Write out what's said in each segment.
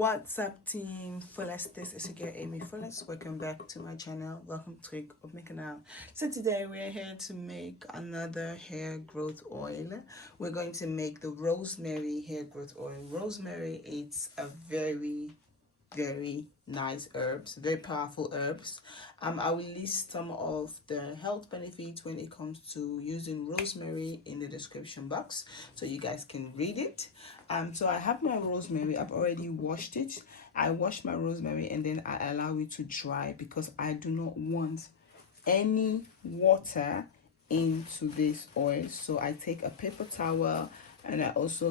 What's up, team Fullest? This is your girl Amy Fullest. Welcome back to my channel. Welcome to my canal. So today we're here to make another hair growth oil. We're going to make the rosemary hair growth oil. Rosemary is a very nice herbs, very powerful herbs. I will list some of the health benefits when it comes to using rosemary in the description box so you guys can read it. So I have my rosemary. I've already washed it. I washed my rosemary and then I allow it to dry because I do not want any water into this oil. So I take a paper towel and I also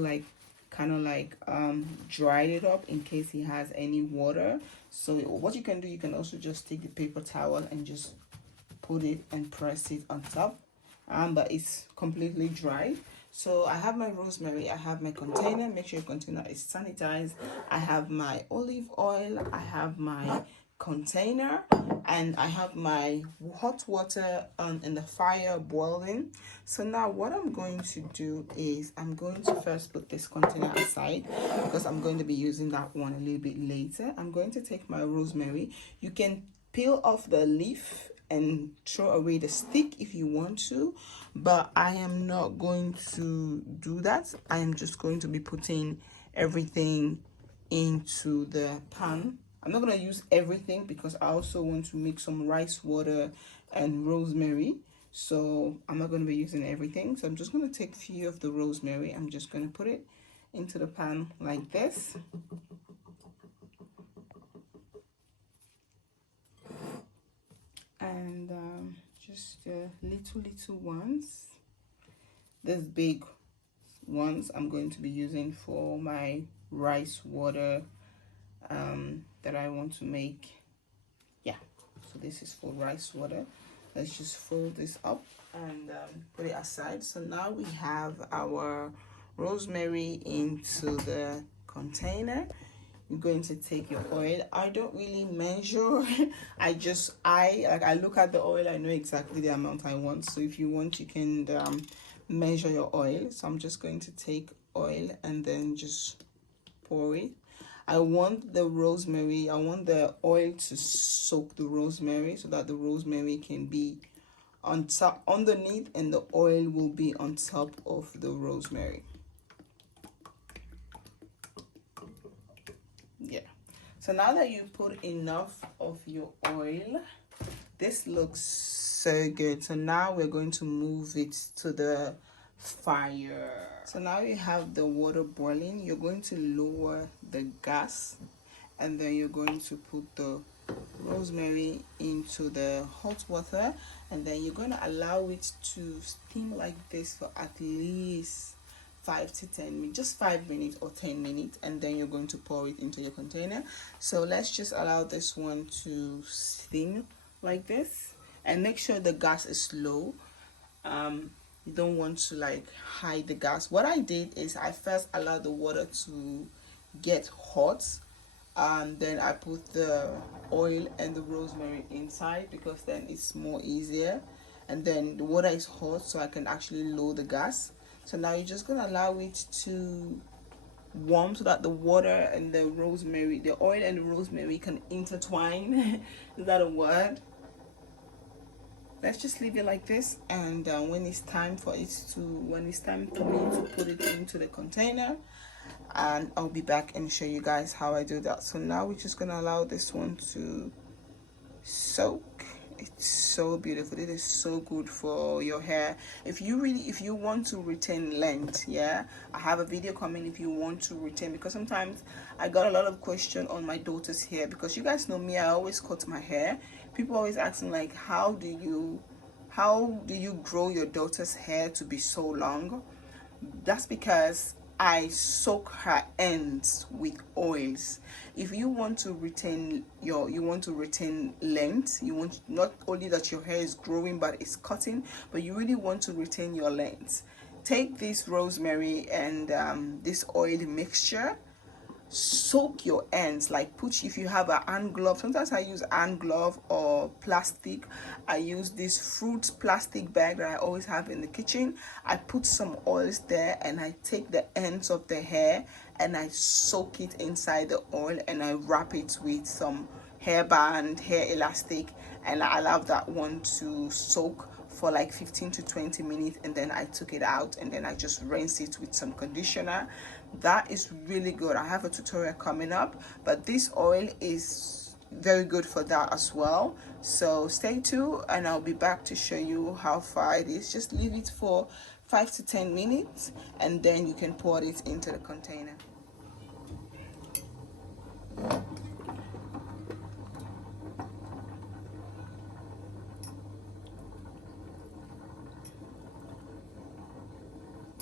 dried it up in case it has any water. So what you can do, you can also just take the paper towel and just put it and press it on top, but it's completely dry. So I have my rosemary, I have my container. Make sure your container is sanitized. I have my olive oil, I have my container, and I have my hot water in the fire boiling. So now what I'm going to do is I'm going to first put this container aside because I'm going to be using that one a little bit later. I'm going to take my rosemary. You can peel off the leaf and throw away the stick if you want to, but I am not going to do that. I am just going to be putting everything into the pan. I'm not going to use everything because I also want to make some rice water and rosemary, so I'm not going to be using everything. So I'm just going to take a few of the rosemary. I'm just going to put it into the pan like this. And just little ones. These big ones I'm going to be using for my rice water that I want to make. Yeah, so this is for rice water. Let's just fold this up and put it aside. So now we have our rosemary into the container. You're going to take your oil. I don't really measure. I look at the oil. I know exactly the amount I want. So if you want, you can measure your oil. So I'm just going to take oil and then just pour it. I want the oil to soak the rosemary so that the rosemary can be on top, underneath, and the oil will be on top of the rosemary. Yeah. So now that you put enough of your oil, this looks so good. So now we're going to move it to the fire. So now you have the water boiling. You're going to lower the gas and then you're going to put the rosemary into the hot water, and then you're going to allow it to steam like this for at least 5 to 10 minutes, just 5 minutes or 10 minutes, and then you're going to pour it into your container. So let's just allow this one to steam like this and make sure the gas is low. You don't want to hide the gas. What I did is I first allowed the water to get hot, then I put the oil and the rosemary inside because then it's more easier, and then the water is hot so I can actually lower the gas. So now you're just going to allow it to warm so that the water and the rosemary, the oil and the rosemary can intertwine. Is that a word? Let's just leave it like this, and when it's time for me to put it into the container, and I'll be back and show you guys how I do that. So now we're just gonna allow this one to soak. It's so beautiful. It is so good for your hair. If you want to retain length, yeah, I have a video coming if you want to retain, because sometimes I got a lot of question on my daughter's hair, because you guys know me, I always cut my hair. People always asking how do you grow your daughter's hair to be so long? That's because I soak her ends with oils. If you want to retain length, you want not only that your hair is growing but it's cutting, but you really want to retain your length, take this rosemary and this oil mixture, soak your ends, like put, if you have a hand glove, sometimes I use hand glove or plastic. I use this fruit plastic bag that I always have in the kitchen. I put some oils there and I take the ends of the hair and I soak it inside the oil and I wrap it with some hairband, hair elastic, and I allow that one to soak for like 15 to 20 minutes, and then I took it out and then I just rinse it with some conditioner. That is really good. I have a tutorial coming up, but this oil is very good for that as well. So stay tuned and I'll be back to show you how far it is. Just leave it for 5 to 10 minutes and then you can pour it into the container.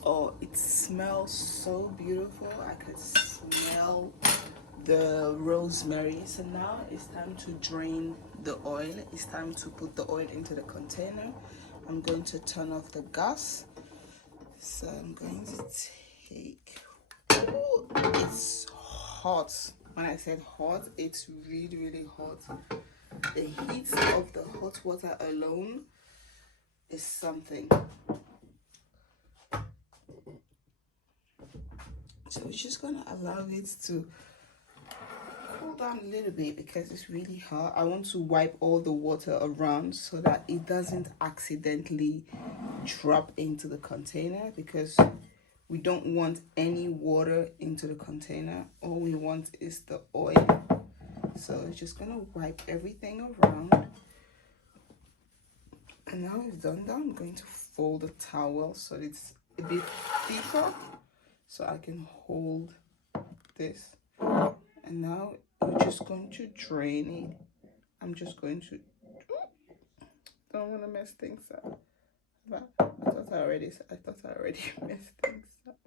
Oh, it smells so beautiful. I could smell the rosemary. So now it's time to drain the oil. It's time to put the oil into the container. I'm going to turn off the gas. So I'm going to take, oh, it's hot. When I said hot, it's really hot. The heat of the hot water alone is something. So we're just gonna allow it to cool down a little bit because it's really hot. I want to wipe all the water around so that it doesn't accidentally drop into the container, because we don't want any water into the container. All we want is the oil. So it's just gonna wipe everything around. And now we've done that, I'm going to fold the towel so it's a bit thicker, so I can hold this. And now we're just going to drain it. I'm just going to, don't want to mess things up. But I thought I already messed things up.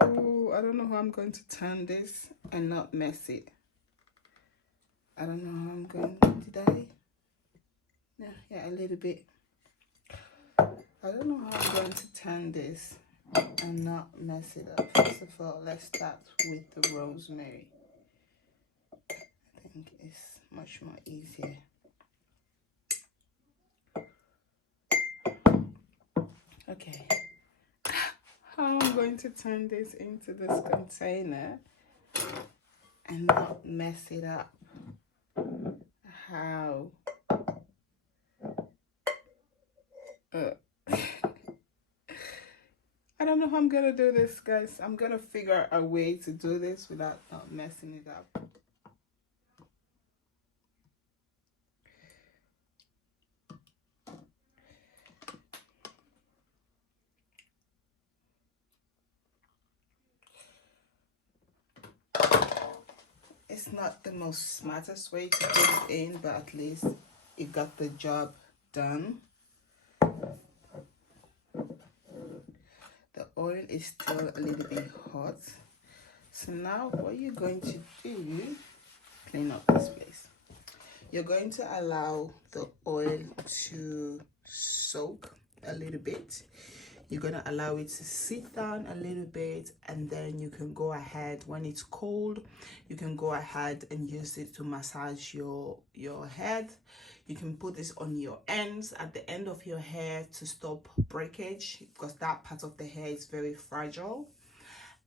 Oh, I don't know how I'm going to turn this and not mess it. I don't know how I'm going, did I? Yeah, a little bit. I don't know how I'm going to turn this and not mess it up. First of all, let's start with the rosemary. I think it's much more easier. Okay. How I'm going to turn this into this container and not mess it up. How? I don't know how I'm gonna do this, guys. I'm gonna figure out a way to do this without not messing it up. It's not the most smartest way to put it in, but at least it got the job done. The oil is still a little bit hot. So now what you're going to do, clean up this place. You're going to allow the oil to soak a little bit. You're going to allow it to sit down a little bit, and then you can go ahead, when it's cold, you can go ahead and use it to massage your head. You can put this on your ends, at the end of your hair, to stop breakage, because that part of the hair is very fragile.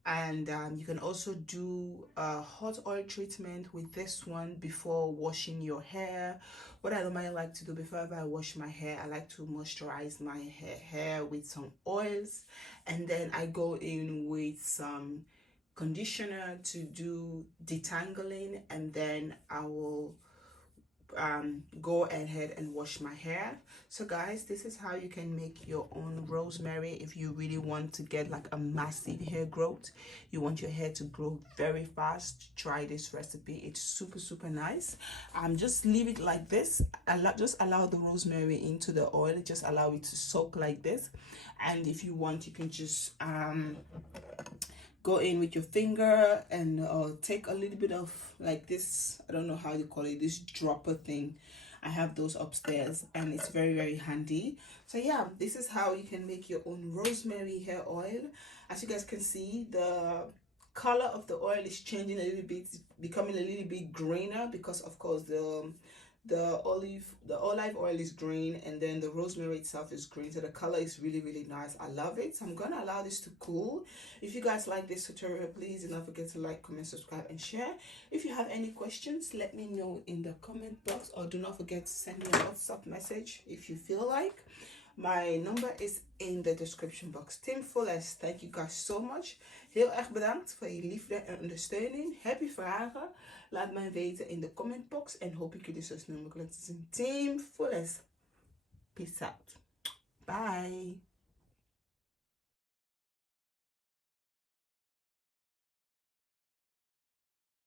And you can also do a hot oil treatment with this one before washing your hair. What I normally like to do before I wash my hair, I like to moisturize my hair with some oils, and then I go in with some conditioner to do detangling, and then I will go ahead and wash my hair. So guys, this is how you can make your own rosemary. If you really want to get like a massive hair growth, you want your hair to grow very fast, try this recipe. It's super nice. Just leave it like this. Just allow the rosemary into the oil, just allow it to soak like this. And if you want, you can just go in with your finger and take a little bit of like this, I don't know how you call it, this dropper thing. I have those upstairs and it's very handy. So yeah, this is how you can make your own rosemary hair oil. As you guys can see, the color of the oil is changing a little bit, becoming a little bit greener, because of course the olive oil is green, and then the rosemary itself is green, so the color is really, really nice. I love it. So I'm gonna allow this to cool. If you guys like this tutorial, please do not forget to like, comment, subscribe, and share. If you have any questions, let me know in the comment box, or do not forget to send me a WhatsApp message if you feel like. My number is in the description box. Team Fullest, thank you guys so much. Heel erg bedankt voor je liefde en ondersteuning. Heb je vragen? Laat mij weten in de comment box. En hoop ik jullie zo snel mogelijk te zien. Team Fullest. Peace out. Bye.